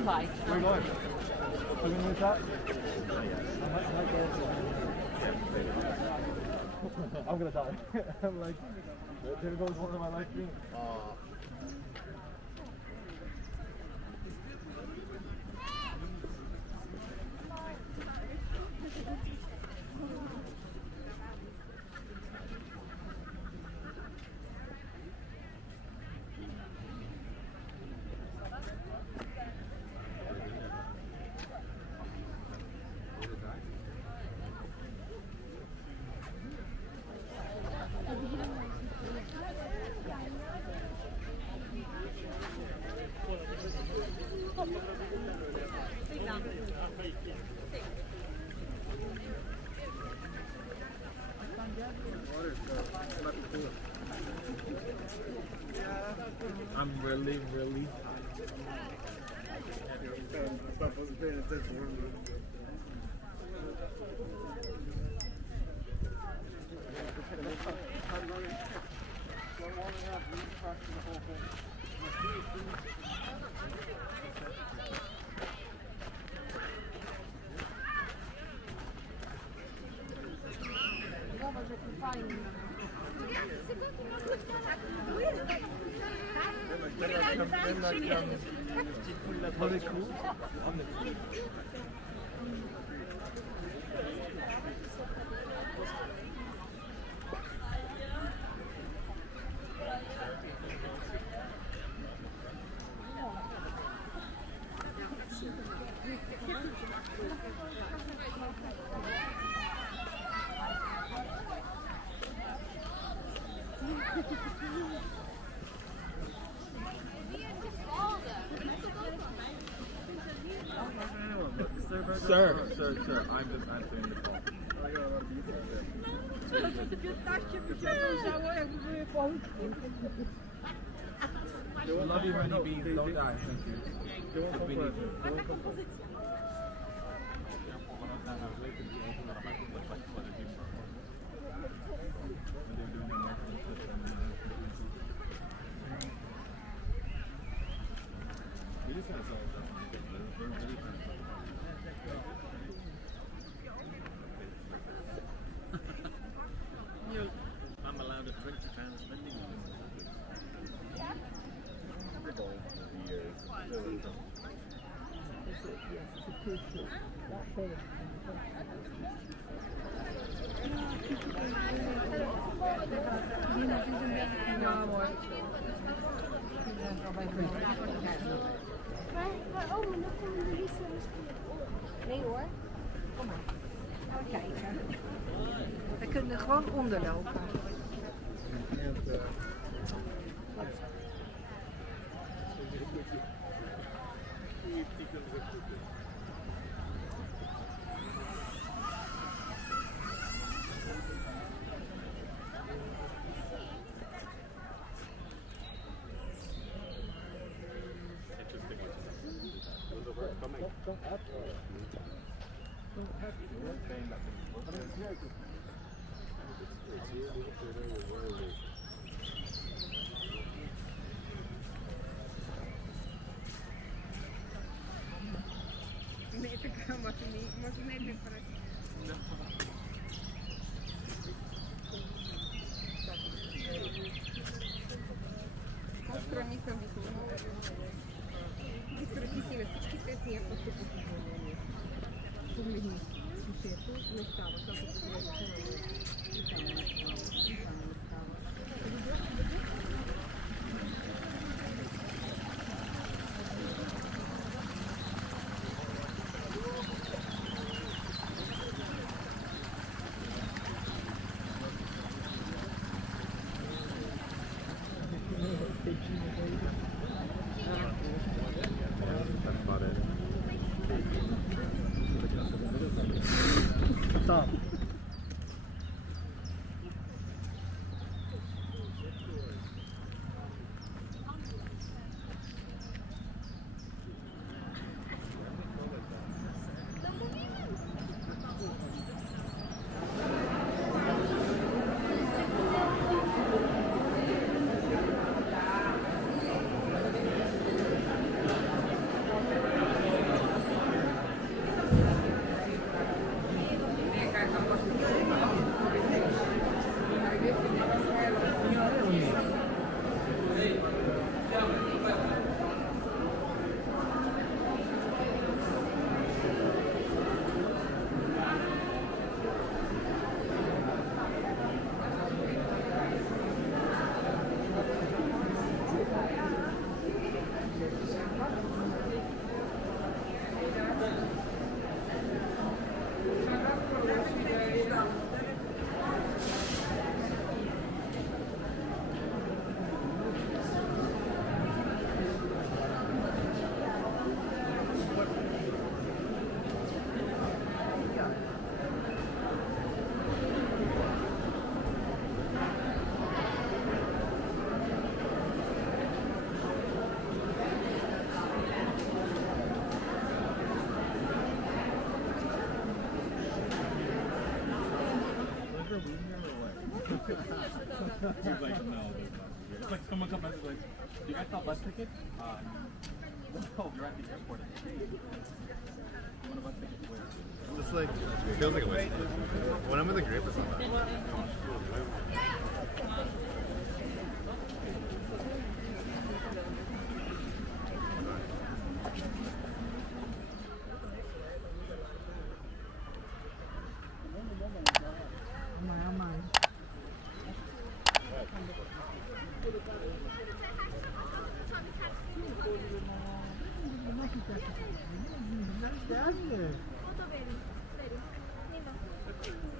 invite. Where are you going? Swimming in the top? I might go I'm gonna die. I'm like, there goes one of my life dreams. I'm really I wasn't paying attention. Sir, I'm just answering the call. Love you, honey bees. Don't die. Thank you. Because we need you. I'm allowed a £20 spending limit. Nee hoor. Kom maar. Even kijken. We kunnen gewoon onderlopen. Nee, така може не би Остро nisam vidjela. Изпратисила всички песни, ако се погледни шишето, не става. Това се погледна. И там не става. Stop. It's like someone comes and like, do you guys sell bus tickets? No, you're at the airport. What a bus ticket where? It's like, it feels like a waste. When I'm in the grape, it's not bad. Aman aman. Bunlar geldi. Foto verin. Verin.